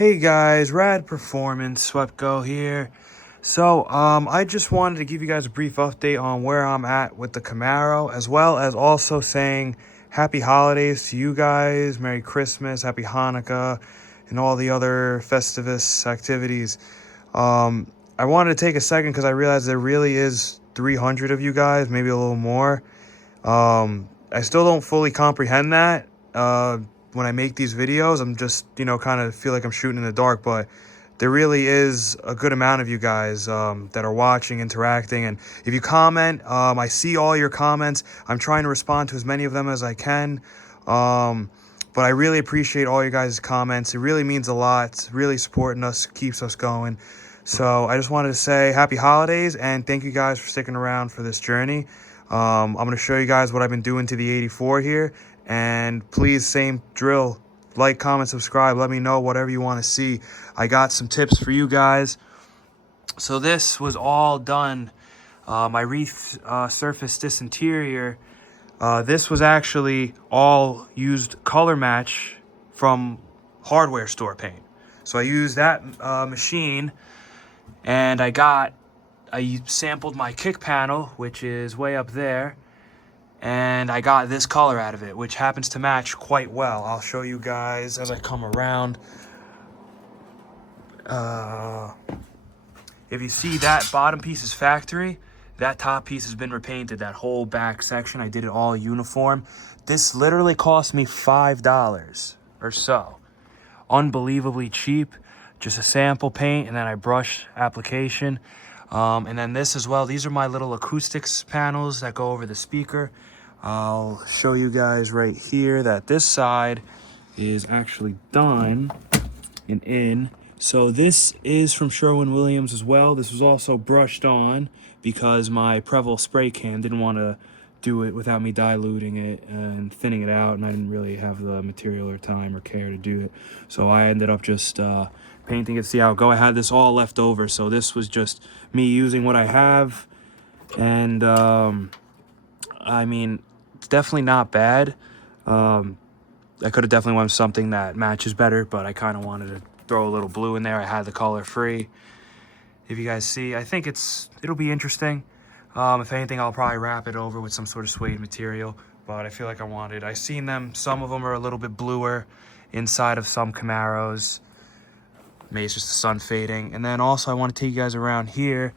Hey guys, Rad Performance, Swepco here. So, I just wanted to give you guys a brief update on where I'm at with the Camaro, as well as also saying happy holidays to you guys, Merry Christmas, Happy Hanukkah, and all the other Festivus activities. I wanted to take a second because I realized there really is 300 of you guys, maybe a little more. I still don't fully comprehend that. When I make these videos, I'm just, kind of feel like I'm shooting in the dark, but there really is a good amount of you guys that are watching, interacting, and if you comment, I see all your comments. I'm trying to respond to as many of them as I can, but I really appreciate all you guys' comments. It really means a lot. It's really supporting us, keeps us going. So I just wanted to say happy holidays, and thank you guys for sticking around for this journey. I'm going to show you guys what I've been doing to the 84 here. And please, same drill, like, comment, subscribe. Let me know whatever you want to see. I got some tips for you guys. So this was all done. I resurfaced this interior. This was actually all used color match from hardware store paint. So I used that machine, and I sampled my kick panel, which is way up there, and I got this color out of it, which happens to match quite well. I'll show you guys as I come around. If you see that bottom piece is factory, that top piece has been repainted, that whole back section. I did it all uniform. This literally cost me $5 or so. Unbelievably cheap. Just a sample paint, and then I brush application. And then this as well. These are my little acoustics panels that go over the speaker. I'll show you guys right here that this side is actually done and in. So this is from Sherwin-Williams as well. This was also brushed on because my Prevel spray can didn't want to do it without me diluting it and thinning it out, and I didn't really have the material or time or care to do it. So I ended up just painting it. See how it go. I had this all left over, so this was just me using what I have. And I mean, it's definitely not bad. I could have definitely wanted something that matches better, but I kind of wanted to throw a little blue in there. I had the color free. If you guys see, I think it'll be interesting. If anything, I'll probably wrap it over with some sort of suede material, but I feel like I seen them, some of them are a little bit bluer inside of some Camaros. Maybe it's just the sun fading. And then also I want to take you guys around here.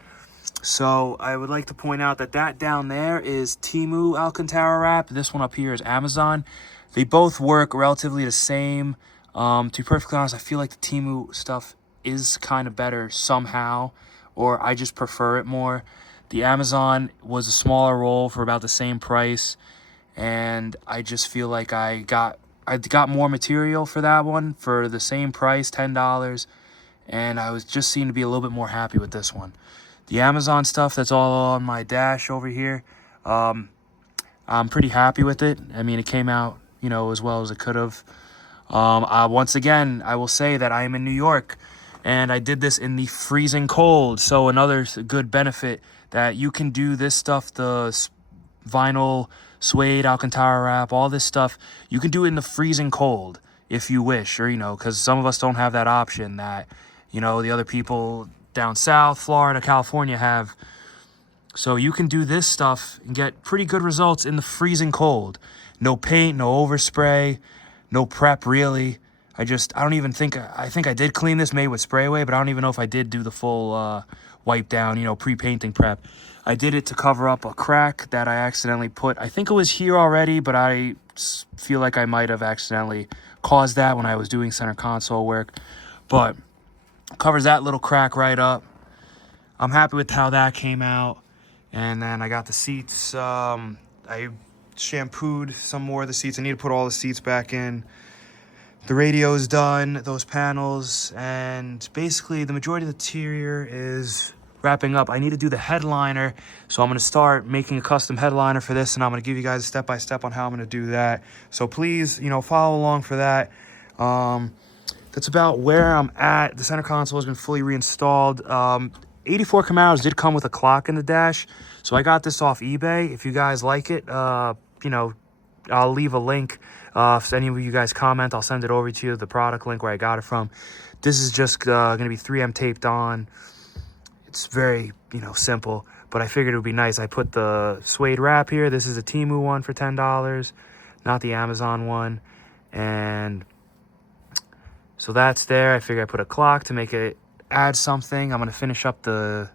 So I would like to point out that down there is Temu Alcantara wrap. This one up here is Amazon. They both work relatively the same. To be perfectly honest, I feel like the Temu stuff is kind of better somehow, or I just prefer it more. The Amazon was a smaller roll for about the same price, and I just feel like I got more material for that one for the same price, $10, and I was just seemed to be a little bit more happy with this one. The Amazon stuff that's all on my dash over here, I'm pretty happy with it. I mean, it came out, as well as it could have. Once again, I will say that I am in New York, and I did this in the freezing cold. So another good benefit that you can do this stuff, the vinyl, suede, Alcantara wrap, all this stuff, you can do it in the freezing cold if you wish, or, because some of us don't have that option that, the other people down south, Florida, California have. So you can do this stuff and get pretty good results in the freezing cold. No paint, no overspray, no prep really. I think I did clean this, made with spray away, but I don't even know if I did do the full wipe down, pre-painting prep. I did it to cover up a crack that I accidentally put. I think it was here already, but I feel like I might have accidentally caused that when I was doing center console work. But covers that little crack right up. I'm happy with how that came out. And then I got the seats. I shampooed some more of the seats. I need to put all the seats back in. The radio's done, those panels, and basically the majority of the interior is wrapping up. I need to do the headliner, so I'm going to start making a custom headliner for this, and I'm going to give you guys a step-by-step on how I'm going to do that. So please, follow along for that. That's about where I'm at. The center console has been fully reinstalled. 84 Camaros did come with a clock in the dash, so I got this off eBay. If you guys like it, I'll leave a link If any of you guys comment, I'll send it over to you, the product link where I got it from. This is just going to be 3M taped on. It's very, simple, but I figured it would be nice. I put the suede wrap here. This is a Temu one for $10, not the Amazon one. And so that's there. I figured I put a clock to make it add something. I'm going to finish up the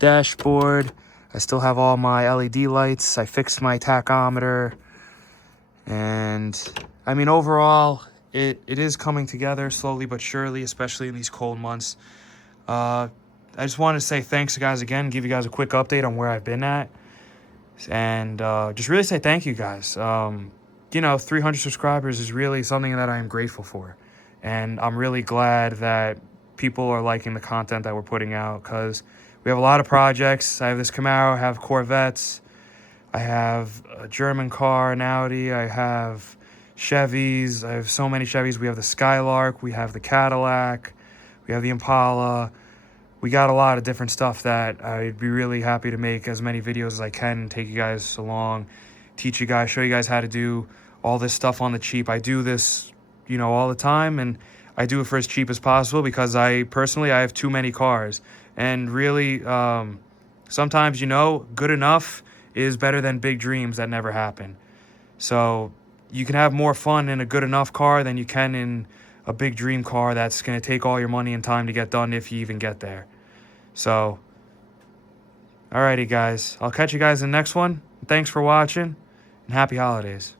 dashboard. I still have all my LED lights. I fixed my tachometer. And I mean, overall, it is coming together slowly but surely, especially in these cold months. I just wanted to say thanks, guys, again, give you guys a quick update on where I've been at. And just really say thank you, guys. 300 subscribers is really something that I am grateful for. And I'm really glad that people are liking the content that we're putting out, because we have a lot of projects. I have this Camaro, I have Corvettes, I have a German car, an Audi, I have Chevys. I have so many Chevys. We have the Skylark, we have the Cadillac, we have the Impala. We got a lot of different stuff that I'd be really happy to make as many videos as I can, take you guys along, teach you guys, show you guys how to do all this stuff on the cheap. I do this, all the time, and I do it for as cheap as possible because I have too many cars. And really, sometimes, good enough is better than big dreams that never happen. So you can have more fun in a good enough car than you can in a big dream car that's going to take all your money and time to get done if you even get there. So, alrighty, guys. I'll catch you guys in the next one. Thanks for watching, and happy holidays.